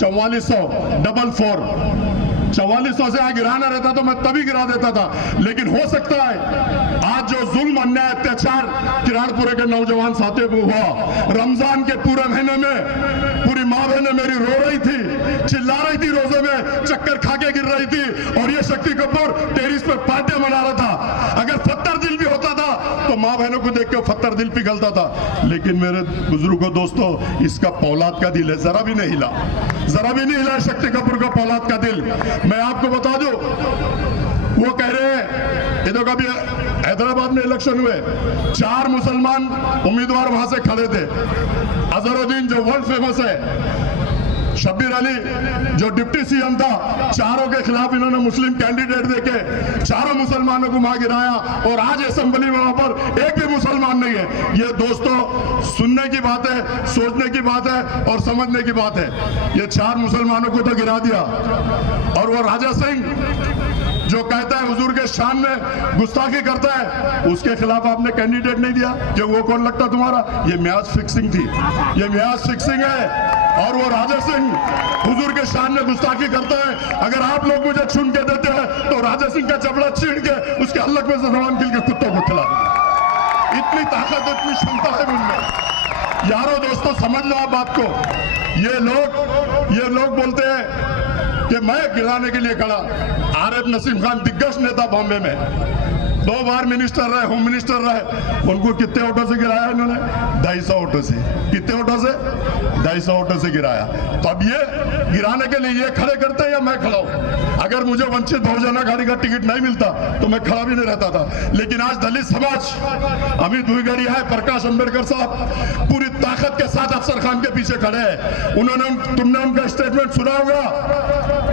4400 से यहाँ गिराना रहता तो मैं तभी गिरा देता था। लेकिन हो सकता है आज जो जुल्म अन्याय अत्याचार किराड़पुरे के नौजवान साथियों को हुआ, रमजान के पूरे महीने में पूरी माँ बहनें मेरी रो रही थी, चिल्ला रही थी, रोजे में चक्कर खा के गिर रही थी, और ये शक्ति कपूर टेरिस पे पार्टी मना रहा था। अगर फत्तर दिल भी होता था तो माँ बहनों को देख के फत्तर दिल पिघलता था। लेकिन मेरे बुजुर्गों दोस्तों, इसका पौलाद का दिल है, जरा भी नहीं हिला, जरा भी नहीं हिला शक्ति कपूर का पौलाद का दिल। मैं आपको बता दूं, वो कह रहे हैं, ये तो कभी हैदराबाद में इलेक्शन हुए, 4 मुसलमान उम्मीदवार वहां से खड़े थे। अजहरुद्दीन जो वर्ल्ड फेमस है, शब्बीर अली जो डिप्टी सीएम था, चारों के खिलाफ इन्होंने मुस्लिम कैंडिडेट देके चारों मुसलमानों को वहां गिराया, और आज असेंबली में वहां पर एक भी मुसलमान नहीं है। ये दोस्तों सुनने की बात है, सोचने की बात है और समझने की बात है। ये 4 मुसलमानों को तो गिरा दिया, और वो राजा सिंह जो कहता है हुजूर के शान में गुस्ताखी करता है, उसके खिलाफ आपने कैंडिडेट नहीं दिया कि वो कौन लगता तुम्हारा? ये म्याज फिक्सिंग थी, ये म्याज फिक्सिंग है। और वो राजा सिंह हुजूर के शान में गुस्ताखी करता है। अगर आप लोग मुझे चुन के देते हैं तो राजा सिंह का जबड़ा छीन के उसके हल्क में से जवान किल के कुत्तों को खिला दूंगा। इतनी ताकत, इतनी क्षमता है मुझमें। यारों दोस्तों, समझ लो आप बात को। ये लोग बोलते हैं कि मैं गिराने के लिए खड़ा। आरिफ नसीम खान दिग्गज नेता बॉम्बे में, 2 बार मिनिस्टर रहे, होम मिनिस्टर रहे, उनको कितने वोटों से गिराया इन्होंने? 250 वोटों से। कितने वोटों से? 250 वोटों से गिराया। तो अब ये गिराने के लिए ये खड़े करते हैं या मैं खड़ा हूं? अगर मुझे वंचित बहुजन आघाड़ी का टिकट नहीं मिलता तो मैं खड़ा भी नहीं रहता था। लेकिन आज दलित समाज, अमित दुईगढ़िया है, प्रकाश अंबेडकर साहब पूरी ताकत के साथ अफसर खान के पीछे खड़े हैं। तुमने उनका स्टेटमेंट सुना होगा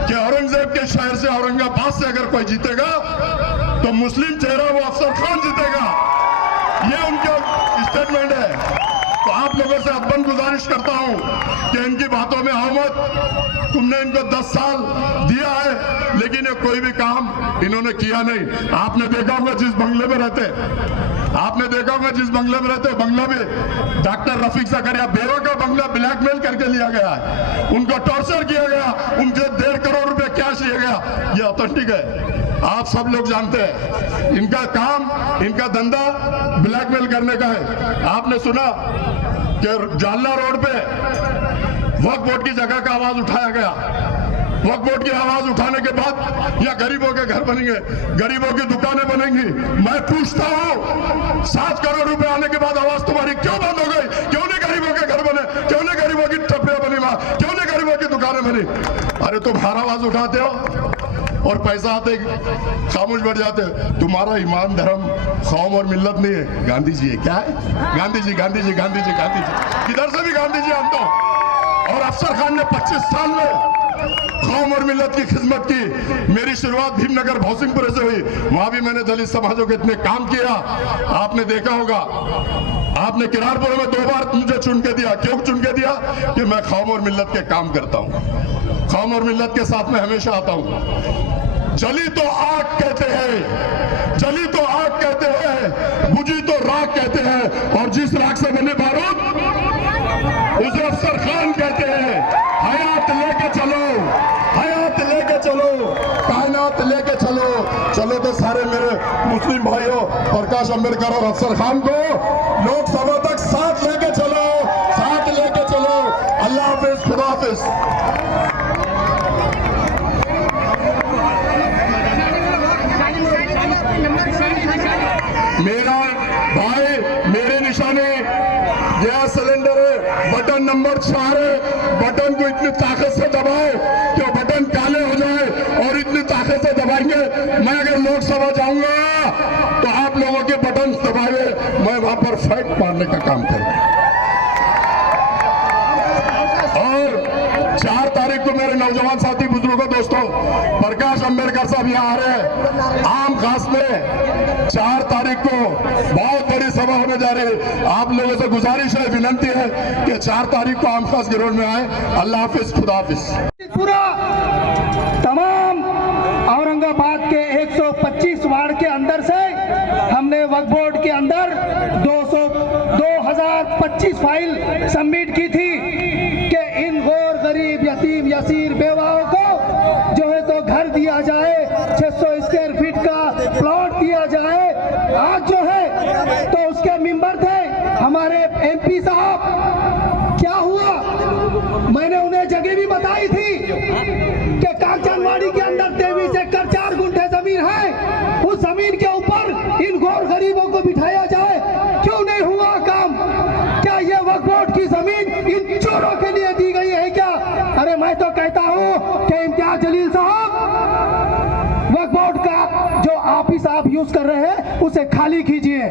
कि औरंगजेब के शहर से, औरंगाबाद से अगर कोई जीतेगा तो मुस्लिम चेहरा वो अफसर खान जीतेगा। ये उनका स्टेटमेंट है। तो आप लोगों से अब्बन गुजारिश करता हूं कि इनकी बातों में आओ मत। तुमने इनको 10 साल दिया है, लेकिन ये कोई भी काम इन्होंने किया नहीं। आपने देखा होगा जिस बंगले में रहते, बंगला में डॉक्टर रफीक ज़करिया बेवा का बंगला ब्लैकमेल करके लिया गया है, उनको टॉर्चर किया गया, उनसे 1.5 करोड़ रुपए कैश लिया गया। ये ऑथेंटिक है, आप सब लोग जानते हैं। इनका काम, इनका धंधा ब्लैकमेल करने का है। आपने सुना कि जालना रोड पे वक्फ बोर्ड की जगह का आवाज उठाया गया। वक्फ बोर्ड की आवाज उठाने के बाद या गरीबों के घर बनेंगे, गरीबों की दुकानें बनेंगी। मैं पूछता हूं, 7 करोड़ रुपए आने के बाद आवाज तुम्हारी क्यों बंद हो गई? क्यों नहीं गरीबों के घर बने? क्यों नहीं गरीबों की टप्पियां बनी? वहां क्यों नहीं गरीबों की दुकानें बनी? अरे तुम हर आवाज उठाते हो और पैसा आते खामोश बैठ जाते हो। तुम्हारा ईमान, धर्म, कौम और मिल्लत नहीं है, गांधी जी है। क्या है? गांधी जी, गांधी जी, गांधी जी, गांधी जी। किधर से भी गांधी जी हम तो। और अफसर खान ने 25 साल में कौम और मिल्लत की खिदमत की। मेरी शुरुआत भीमनगर भौसिंगपुरे से हुई, वहां भी मैंने दलित समाजों के इतने काम किया। आपने देखा होगा, आपने किराड़पुरे में 2 बार मुझे चुन के दिया। क्यों चुन के दिया? कि मैं कौम और मिल्लत के काम करता हूं, कौम और मिल्लत के साथ में हमेशा आता हूं। जली तो आग कहते हैं, जली तो आग कहते हैं, बुझी तो राख कहते हैं, और जिस राख से बने बारूद उसे अफसर खान कहते हैं। हयात लेके चलो, हयात लेके चलो, कायनात लेके चलो। चलो तो सारे मेरे मुस्लिम भाइयों, प्रकाश अंबेडकर और अफसर खान को लोकसभा तक साथ लेके चलो, साथ लेके चलो। अल्लाह हाफिज, खुदा हाफिज। मेरा भाई, मेरे निशाने गैस सिलेंडर है, बटन नंबर 4 है। बटन को इतनी ताकत से दबाए कि बटन काले हो जाए, और इतनी ताकत से दबाएंगे। मैं अगर लोकसभा जाऊंगा तो आप लोगों के बटन दबाए मैं वहां पर फाइट मारने का काम करूंगा। और 4 तारीख को मेरे नौजवान साथी, बुजुर्गों, दोस्तों, प्रकाश अंबेडकर साहब यहाँ आ रहे हैं आम खास में। 4 तारीख को बहुत बड़ी सभा होने जा रही है। आप लोगों से गुजारिश है, विनंती है कि 4 तारीख को आम खास गिरोड में आए। अल्लाह हाफिज, खुदा हाफिज। पूरा तमाम औरंगाबाद के 125 वार्ड के अंदर से हमने वक्फ बोर्ड के अंदर 2025 फाइल सबमिट की थी कि इन गौर गरीब, यतीम या वक्फ बोर्ड का जो ऑफिस आप यूज कर रहे हैं उसे खाली कीजिए।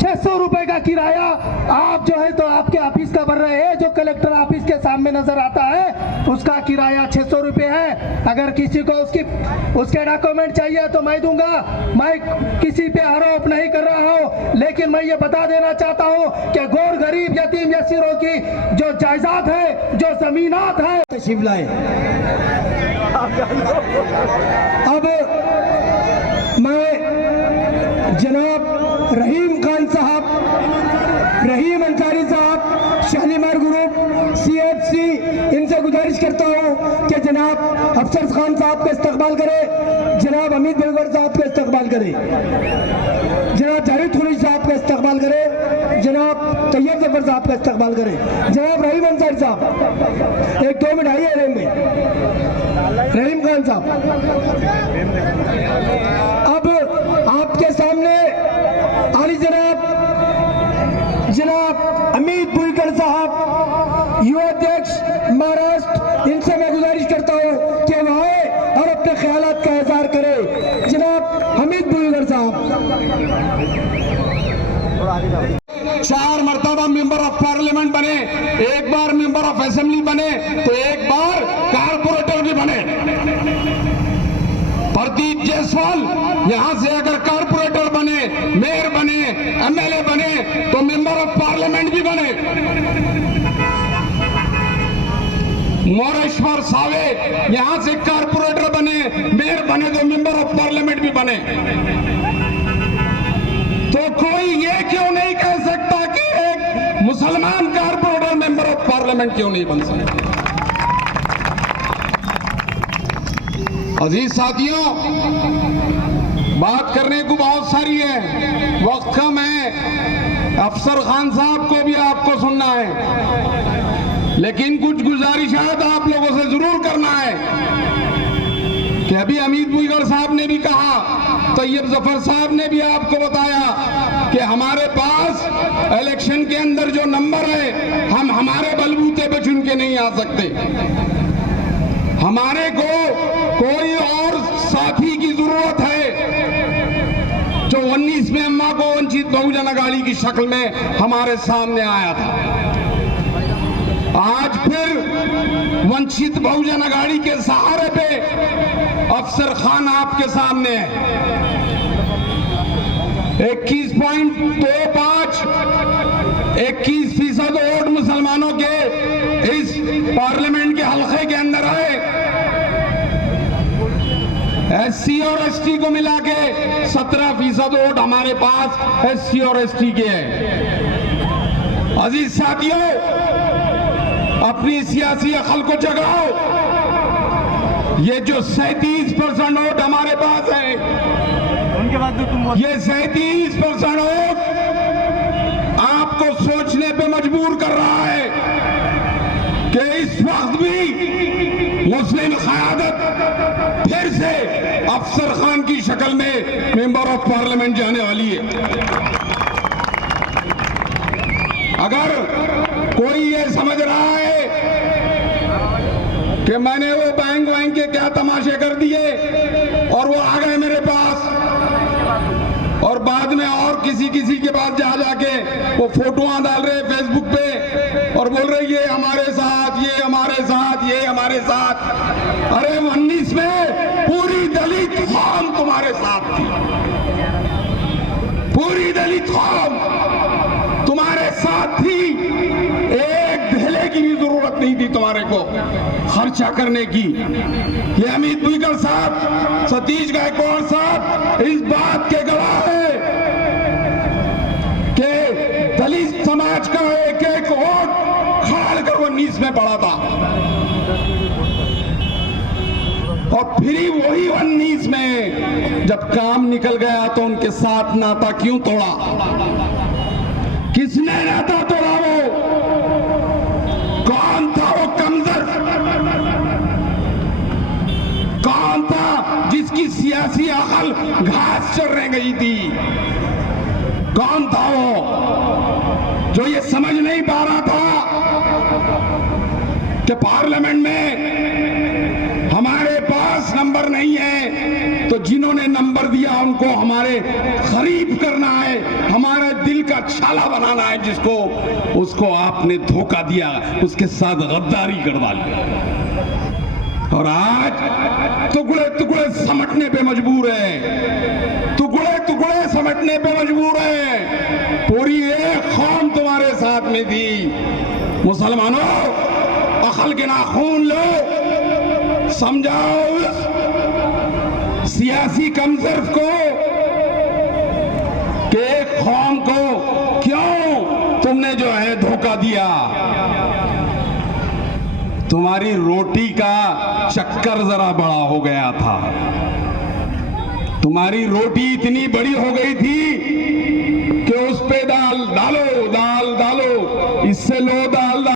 600 रुपए का किराया आप जो है तो आपके ऑफिस का भर रहे हैं, जो कलेक्टर ऑफिस के सामने नजर आता है उसका किराया 600 रुपए है। अगर किसी को उसके डॉक्यूमेंट चाहिए तो मैं दूंगा। मैं किसी पे आरोप नहीं कर रहा हूं, लेकिन मैं ये बता देना चाहता हूं कि गौर गरीब यतीम यसीरों की जो जायदाद है, जो जमीनात है, तशरीफ लाए। अब मैं जनाब रहीम खान साहब, रहीम अंसारी साहब, शालीमार ग्रुप, CFC, इनसे गुजारिश करता हूँ कि जनाब अफसर खान साहब का इस्तकबाल करें, जनाब अमित बेगौर साहब का इस्तकबाल करें, जनाब जावेद खुरेशी साहब का इस्तकबाल करें, जनाब तैयब जफर साहब का इस्तकबाल करें, जनाब रहीम अंसारी साहब 1-2 मिनट आइए रहीम खान साहब। अब आपके सामने आली जनाब अमित बुईकर साहब, युवा अध्यक्ष महाराष्ट्र, इनसे मैं गुजारिश करता हूँ कि वो आए और अपने ख्यालात का इजहार करें। जनाब अमित बुईकर साहब। 4 मरतबा मेंबर ऑफ पार्लियामेंट बने, 1 बार मेंबर ऑफ असेंबली बने, तो 1 बार कारपोरेटर भी बने। प्रदीप जायसवाल यहां से अगर कारपोरेटर बने, मेयर बने, MLA बने तो मेंबर ऑफ पार्लियामेंट भी बने। मोरेश्वर सावे यहां से कारपोरेटर बने, मेयर बने तो मेंबर ऑफ पार्लियामेंट भी बने। तो कोई ये क्यों नहीं कह सकता कि एक मुसलमान कारपोरेटर मेंबर ऑफ पार्लियामेंट क्यों नहीं बन सकता? अजीज साथियों, बात करने को बहुत सारी है, वक्त कम है। अफसर खान साहब को भी आपको सुनना है, लेकिन कुछ गुजारिशात आप लोगों से जरूर करना है कि अभी अमित बुईगर साहब ने भी कहा, तैयब जफर साहब ने भी आपको बताया कि हमारे पास इलेक्शन के अंदर जो नंबर है, हम हमारे बलबूते पे चुन के नहीं आ सकते। हमारे को कोई और साथी की जरूरत है जो 19 में अम्मा को वंचित बहुजन अघाड़ी की शक्ल में हमारे सामने आया था। आज फिर वंचित बहुजन अघाड़ी के सहारे पे अफसर खान आपके सामने है। 21.25 वोट मुसलमानों के इस पार्लियामेंट के हल्के के अंदर आए। SC और ST को मिला के 17% वोट हमारे पास SC और ST के हैं। अजीज साथियों, अपनी सियासी अकल को जगाओ। ये जो 37% वोट हमारे पास है, उनके बाद ये 37% वोट आपको सोचने पे मजबूर कर रहा है कि इस वक्त भी मुस्लिम क़यादत फिर से अफसर खान की शक्ल में मेंबर ऑफ पार्लियामेंट जाने वाली है। अगर कोई ये समझ रहा है कि मैंने वो बैंक के क्या तमाशे कर दिए और वो आ गए मेरे पास, और बाद में और किसी के पास जाके वो फोटोआं डाल रहे फेसबुक पे और बोल रहे ये हमारे साथ, ये हमारे साथ, ये हमारे साथ। अरे 19 में पूरी दलित कौम तुम्हारे साथ थी, पूरी दलित कौम तुम्हारे साथ थी। एक ढेले की भी जरूरत नहीं थी तुम्हारे को खर्चा करने की। ये अमित बुईकर साहब, सतीश गायकवाड़ साहब इस बात के गवाह है कि दलित समाज का एक एक वोट खाड़ कर वो 19 में पड़ा था, और फिर वही 19 में जब काम निकल गया तो उनके साथ नाता क्यों तोड़ा? किसने नाता तोड़ा? वो कौन था? वो कमजोर कौन था जिसकी सियासी अकल घास चढ़ने गई थी? कौन था वो जो ये समझ नहीं पा रहा था कि पार्लियामेंट में हमारे पास नंबर नहीं है, दिया उनको हमारे करीब करना है, हमारे दिल का छाला बनाना है जिसको, उसको आपने धोखा दिया, उसके साथ गद्दारी कर डाली और आज टुकड़े टुकड़े समेटने पे मजबूर है, टुकड़े टुकड़े समेटने पे मजबूर है। पूरी एक कौम तुम्हारे साथ में थी। मुसलमानों, अकल के नाखून लो, समझाओ उस सियासी कमजोर को कि एक कौम को क्यों तुमने जो है धोखा दिया। तुम्हारी रोटी का चक्कर जरा बड़ा हो गया था, तुम्हारी रोटी इतनी बड़ी हो गई थी कि उस पे दाल डालो, दाल डालो, इससे लो दाल डालो।